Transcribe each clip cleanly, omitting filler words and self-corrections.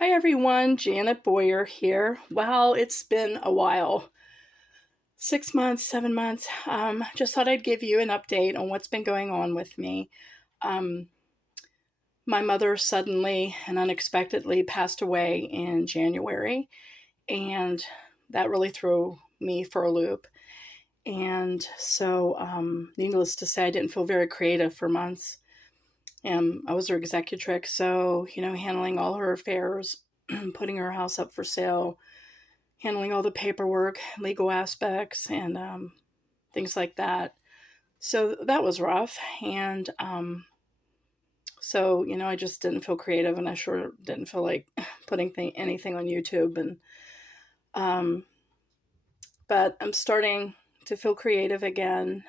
Hi everyone, Janet Boyer here. Wow, it's been a while. 6 months, 7 months. Just thought I'd give you an update on what's been going on with me. Um, my mother suddenly and unexpectedly passed away in January, and that really threw me for a loop. And so, needless to say, I didn't feel very creative for months. I was her executrix, so, handling all her affairs, putting her house up for sale, handling all the paperwork, legal aspects, and things like that. So that was rough. And I just didn't feel creative, and I sure didn't feel like putting anything on YouTube. Um, but I'm starting to feel creative again.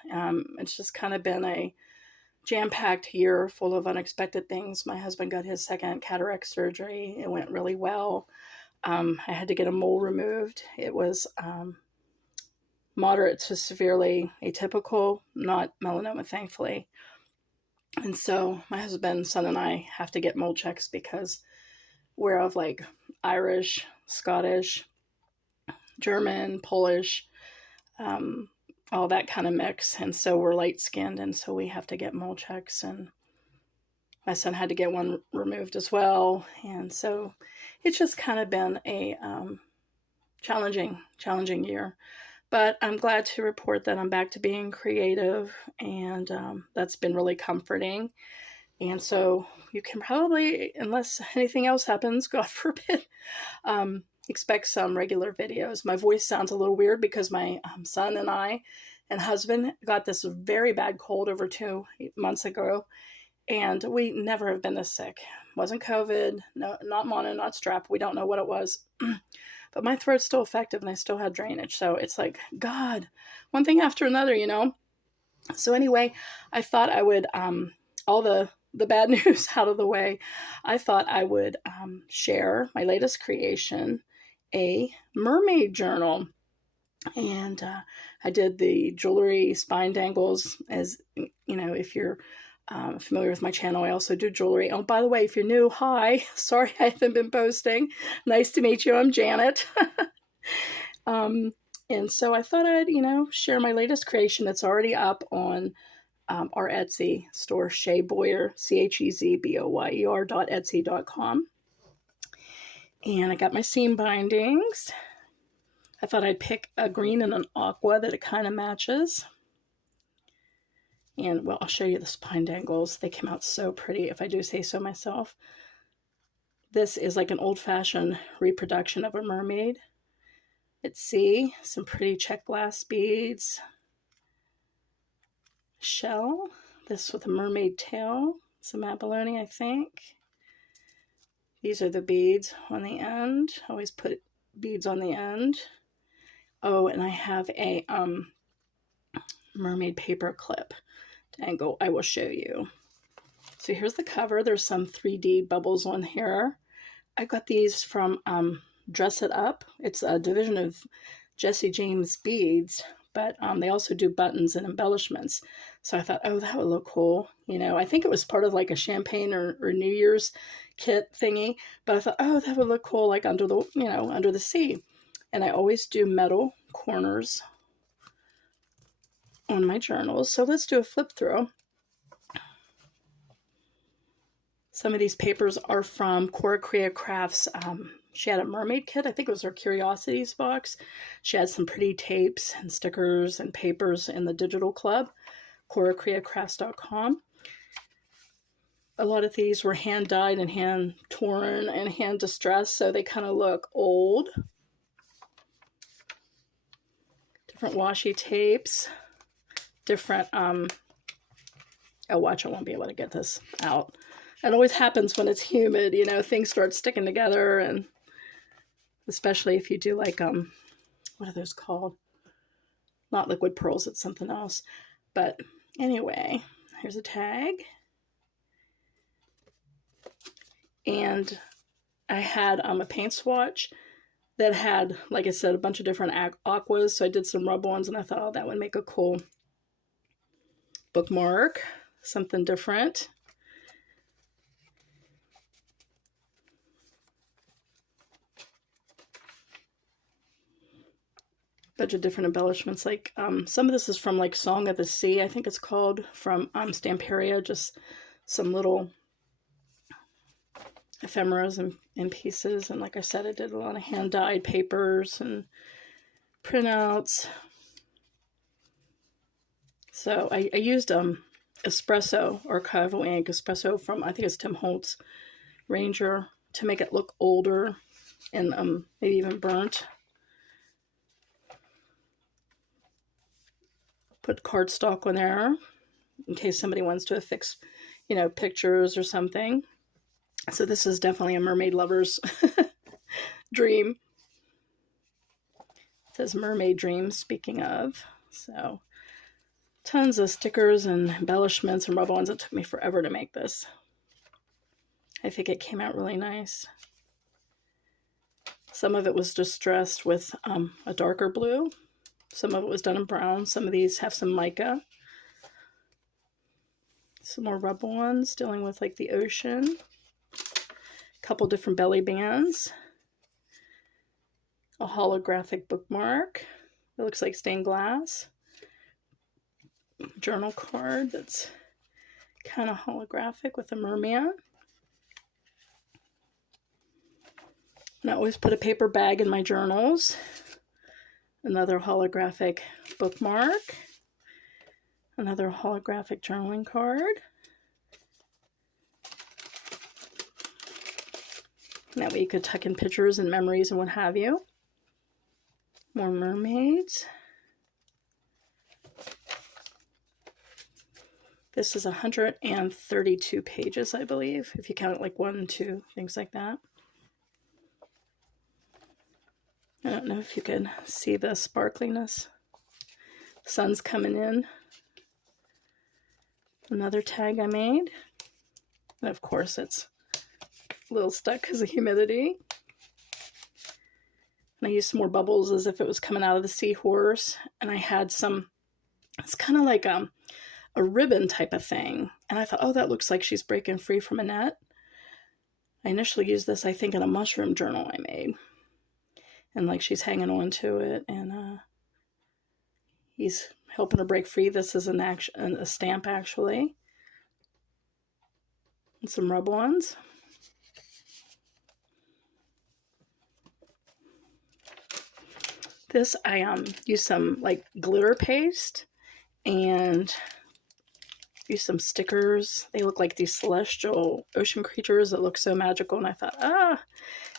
It's just kind of been a jam-packed year full of unexpected things. My husband got his second cataract surgery. It went really well. I had to get a mole removed. It was moderate to severely atypical, not melanoma, thankfully. And so my husband, son, and I have to get mole checks because we're of like Irish, Scottish, German, Polish, um, all that kind of mix. And so we're light skinned, and so we have to get mole checks. And my son had to get one removed as well. And so it's just kind of been a challenging year. But I'm glad to report that I'm back to being creative, and that's been really comforting. And so you can probably, unless anything else happens, God forbid, expect some regular videos. My voice sounds a little weird because my son and I and husband got this very bad cold over 2 months ago, and we never have been this sick. It wasn't COVID, no, not mono, not strep. We don't know what it was. But my throat's still effective and I still had drainage. So it's like, God, one thing after another. So anyway, I thought I would, all the bad news out of the way, I thought I would share my latest creation, a mermaid journal. And I did the jewelry spine dangles, as, if you're familiar with my channel. I also do jewelry. Oh, by the way, if you're new, hi. Sorry I haven't been posting. Nice to meet you. I'm Janet. And so I thought I'd, share my latest creation that's already up on our Etsy store, Shea Boyer, CHEZBOYER.etsy.com. And I got my seam bindings. I thought I'd pick a green and an aqua that it kind of matches. And, well, I'll show you the spine dangles. They came out so pretty, if I do say so myself. This is like an old-fashioned reproduction of a mermaid. Let's see, some pretty check glass beads. Shell, this with a mermaid tail. Some abalone, I think. These are the beads on the end. I always put beads on the end. Oh, and I have a mermaid paper clip dangle. I will show you. So here's the cover. There's some 3D bubbles on here. I got these from Dress It Up. It's a division of Jesse James Beads, but they also do buttons and embellishments. So I thought, oh, that would look cool. I think it was part of like a champagne or New Year's kit thingy, but I thought, oh, that would look cool, like under the sea. And I always do metal corners on my journals. So let's do a flip through. Some of these papers are from Cora Crea Crafts. She had a mermaid kit. I think it was her Curiosities box. She had some pretty tapes and stickers and papers in the digital club, CoraCreaCrafts.com. A lot of these were hand dyed and hand torn and hand distressed, so they kind of look old. Different washi tapes. Different, oh, watch, I won't be able to get this out. It always happens when it's humid, things start sticking together, and especially if you do like, what are those called? Not liquid pearls, it's something else. But anyway, here's a tag. And I had a paint swatch that had, like I said, a bunch of different aquas. So I did some rub-ons, and I thought, oh, that would make a cool bookmark, something different. bunch of different embellishments. Like some of this is from like Song of the Sea, I think it's called, from Stamperia. Just some little ephemeras and pieces. And like I said, I did a lot of hand-dyed papers and printouts. So I used espresso, archival ink, espresso from, I think it's Tim Holtz Ranger, to make it look older and maybe even burnt. Put cardstock on there in case somebody wants to affix, you know, pictures or something. So this is definitely a mermaid lover's dream. It says Mermaid Dream, speaking of. So tons of stickers and embellishments and rub-ons. It took me forever to make this. I think it came out really nice. Some of it was distressed with a darker blue. Some of it was done in brown. Some of these have some mica. Some more rub-ons dealing with like the ocean. A couple different belly bands. A holographic bookmark. It looks like stained glass. Journal card that's kind of holographic with a merman. And I always put a paper bag in my journals. Another holographic bookmark. Another holographic journaling card. And that way you could tuck in pictures and memories and what have you. More mermaids. This is 132 pages, I believe, if you count it like 1, 2, things like that. I don't know if you can see the sparkliness. The sun's coming in. Another tag I made. And of course it's a little stuck because of humidity. And I used some more bubbles as if it was coming out of the seahorse. And I had some, it's kind of like a ribbon type of thing. And I thought, oh, that looks like she's breaking free from a net. I initially used this, I think, in a mushroom journal I made. And like she's hanging on to it, and he's helping her break free. This is a stamp, actually. And some rub-ons. This, I used some like glitter paste and used some stickers. They look like these celestial ocean creatures that look so magical. And I thought,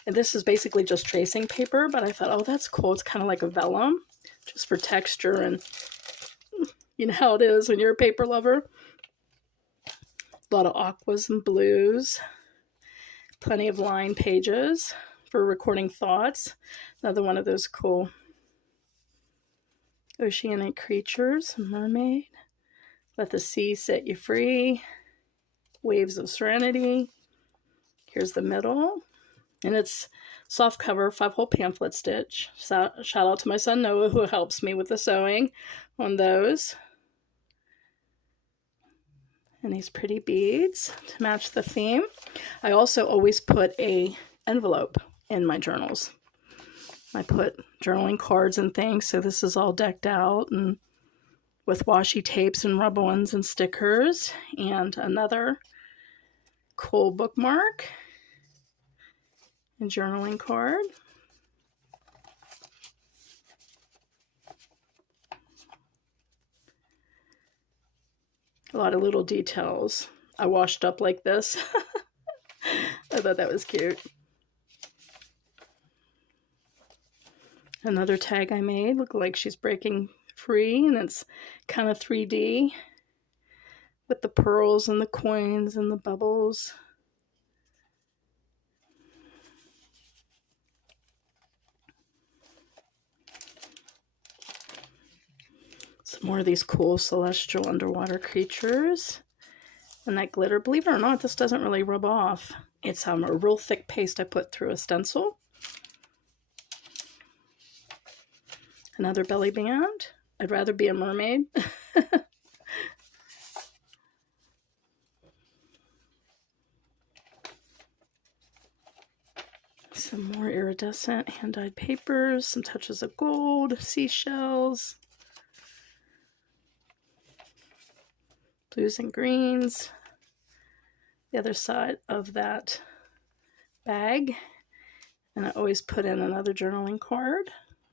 and this is basically just tracing paper, but I thought, oh, that's cool. It's kind of like a vellum, just for texture, and you know how it is when you're a paper lover. A lot of aquas and blues. Plenty of line pages for recording thoughts. Another one of those cool oceanic creatures. Mermaid. Let the sea set you free. Waves of Serenity. Here's the middle. And it's soft cover, 5-hole pamphlet stitch. Shout out to my son Noah, who helps me with the sewing on those. And these pretty beads to match the theme. I also always put an envelope in my journals. I put journaling cards and things, so this is all decked out and with washi tapes and rub-ons and stickers. And another cool bookmark. And journaling card. A lot of little details. I washed up like this. I thought that was cute. Another tag I made. Look like she's breaking free, and it's kind of 3D with the pearls and the coins and the bubbles. Some more of these cool celestial underwater creatures. And that glitter, believe it or not, this doesn't really rub off. It's a real thick paste I put through a stencil. Another belly band. I'd rather be a mermaid. Some more iridescent hand-dyed papers, some touches of gold, seashells, blues and greens. The other side of that bag, and I always put in another journaling card.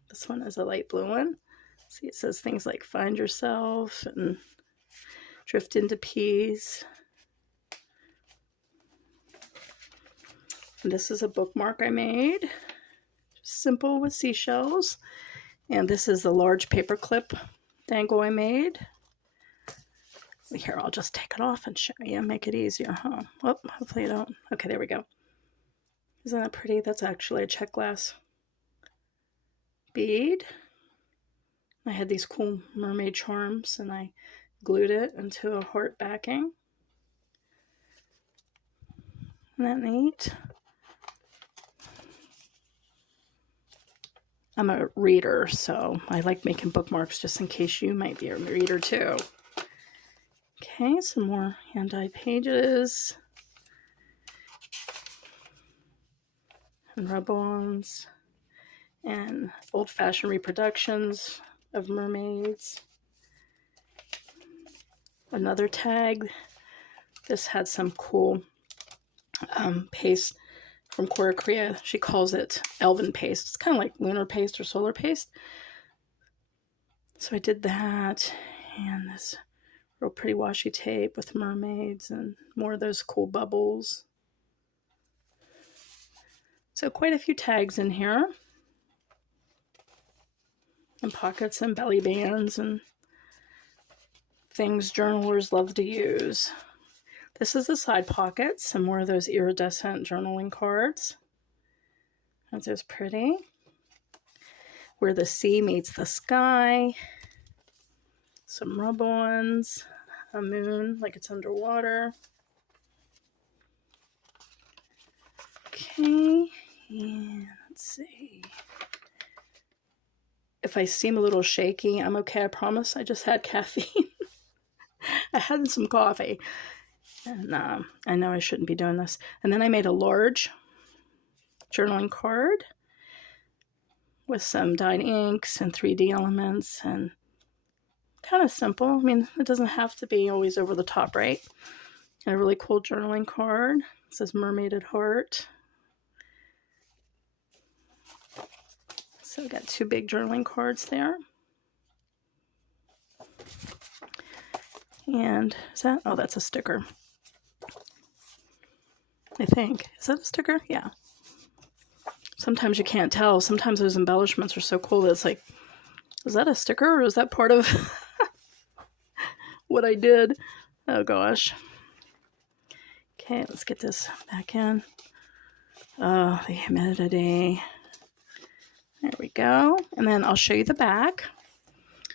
This one is a light blue one. See, it says things like find yourself and drift into peace. And this is a bookmark I made, simple with seashells. And this is the large paper clip dangle I made. Here, I'll just take it off and show you, make it easier, huh? Oh, hopefully I don't. Okay, there we go. Isn't that pretty? That's actually a check glass bead. I had these cool mermaid charms and I glued it into a heart backing. Isn't that neat? I'm a reader, so I like making bookmarks just in case you might be a reader too. Okay, some more hand-dyed pages and rub-ons and old-fashioned reproductions of mermaids. Another tag. This had some cool paste from Cora Korea. She calls it elven paste. It's kind of like lunar paste or solar paste. So I did that, and this real pretty washi tape with mermaids and more of those cool bubbles. So quite a few tags in here. And pockets and belly bands and things journalers love to use. This is the side pocket, some more of those iridescent journaling cards. Aren't those pretty? Where the sea meets the sky. Some rub-ons, a moon like it's underwater. Okay, and let's see. If I seem a little shaky, I'm okay, I promise. I just had caffeine. I had some coffee. And I know I shouldn't be doing this. And then I made a large journaling card with some dyed inks and 3D elements and kind of simple. I mean, it doesn't have to be always over the top, right? And a really cool journaling card. It says Mermaid at Heart. So we got two big journaling cards there. And is that, oh, that's a sticker. I think. Is that a sticker? Yeah. Sometimes you can't tell. Sometimes those embellishments are so cool that it's like, is that a sticker or is that part of what I did? Oh gosh. Okay, let's get this back in. Oh, the humidity. There we go. And then I'll show you the back.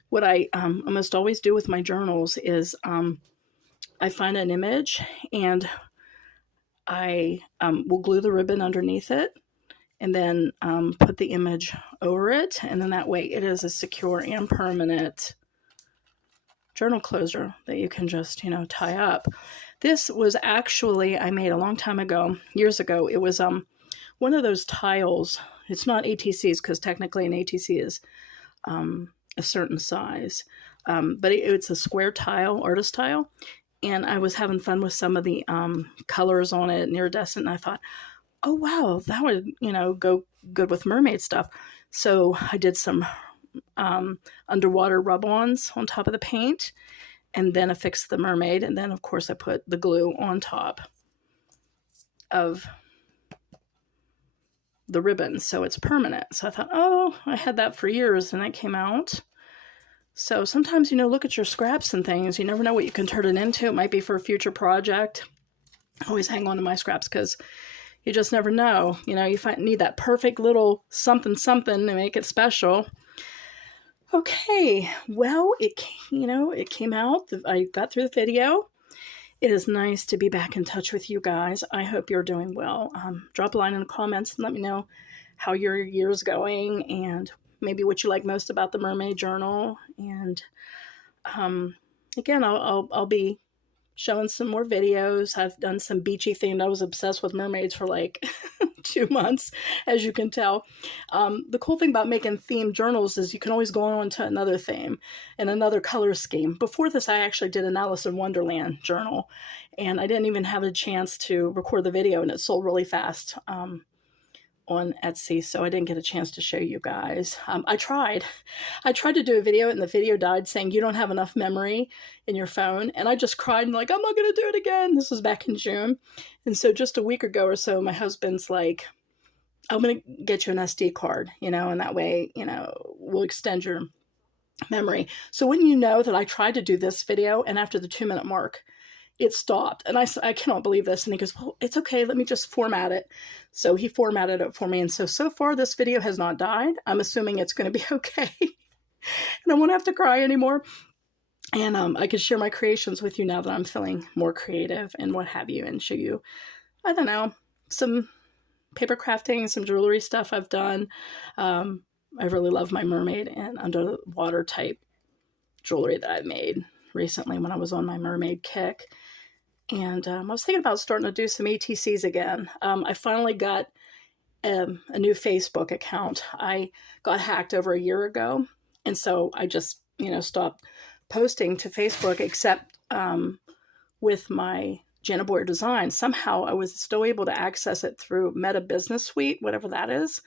What I almost always do with my journals is I find an image and I will glue the ribbon underneath it and then put the image over it. And then that way it is a secure and permanent journal closer that you can just, tie up. This was actually, I made a long time ago, years ago. It was one of those tiles. It's not ATCs because technically an ATC is a certain size. But it's a square tile, artist tile. And I was having fun with some of the colors on it, iridescent, and I thought, oh, wow, that would, go good with mermaid stuff. So I did some underwater rub-ons on top of the paint, and then affixed the mermaid. And then, of course, I put the glue on top of the ribbon, so it's permanent. So I thought, oh, I had that for years, and it came out. So sometimes, look at your scraps and things. You never know what you can turn it into. It might be for a future project. I always hang on to my scraps because you just never know. You need that perfect little something to make it special. Okay, well, it came out. I got through the video. It is nice to be back in touch with you guys. I hope you're doing well. Drop a line in the comments and let me know how your year's going and maybe what you like most about the Mermaid Journal. And again, I'll be showing some more videos. I've done some beachy themed. I was obsessed with mermaids for like 2 months, as you can tell. The cool thing about making themed journals is you can always go on to another theme and another color scheme. Before this, I actually did an Alice in Wonderland journal, and I didn't even have a chance to record the video, and it sold really fast on Etsy, so I didn't get a chance to show you guys. I tried to do a video, and the video died saying you don't have enough memory in your phone, and I just cried and like, I'm not going to do it again. This was back in June, and so just a week ago or so, my husband's like, I'm going to get you an SD card, and that way, we'll extend your memory. So wouldn't you know that I tried to do this video, and after the 2-minute mark, it stopped. And I said, I cannot believe this. And he goes, well, it's okay. Let me just format it. So he formatted it for me. And so far, this video has not died. I'm assuming it's going to be okay. And I won't have to cry anymore. And I can share my creations with you now that I'm feeling more creative and what have you, and show you, I don't know, some paper crafting, some jewelry stuff I've done. I really love my mermaid and underwater type jewelry that I've made recently when I was on my mermaid kick. And I was thinking about starting to do some ATCs again. I finally got a new Facebook account. I got hacked over a year ago, and so I just, stopped posting to Facebook, except with my Jenna Boyer design. Somehow I was still able to access it through Meta Business Suite, whatever that is,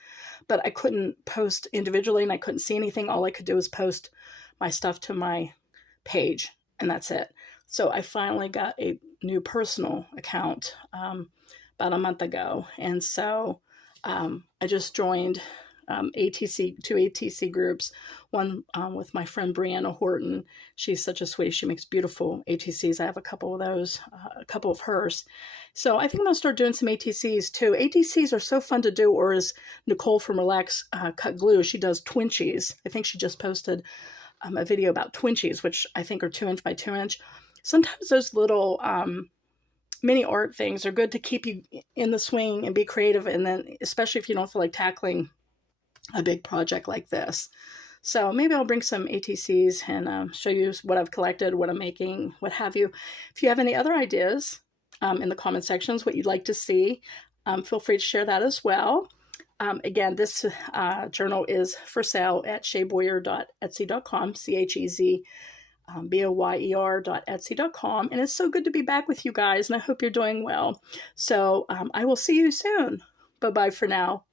but I couldn't post individually, and I couldn't see anything. All I could do was post my stuff to my page, and that's it. So I finally got a new personal account about a month ago, and so I just joined two ATC groups. One with my friend Brianna Horton. She's such a sweetie. She makes beautiful ATCs. I have a couple of those, a couple of hers. So I think I'm going to start doing some ATCs too. ATCs are so fun to do, or as Nicole from Relax Cut Glue, she does twinchies. I think she just posted a video about twinchies, which I think are 2-inch by 2-inch. Sometimes those little mini art things are good to keep you in the swing and be creative, and then especially if you don't feel like tackling a big project like this. So maybe I'll bring some ATCs and show you what I've collected, what I'm making, what have you. If you have any other ideas in the comment sections, what you'd like to see, feel free to share that as well. Again, this journal is for sale at shayboyer.etsy.com, CHEZBOYER.etsy.com. And it's so good to be back with you guys, and I hope you're doing well. So I will see you soon. Bye-bye for now.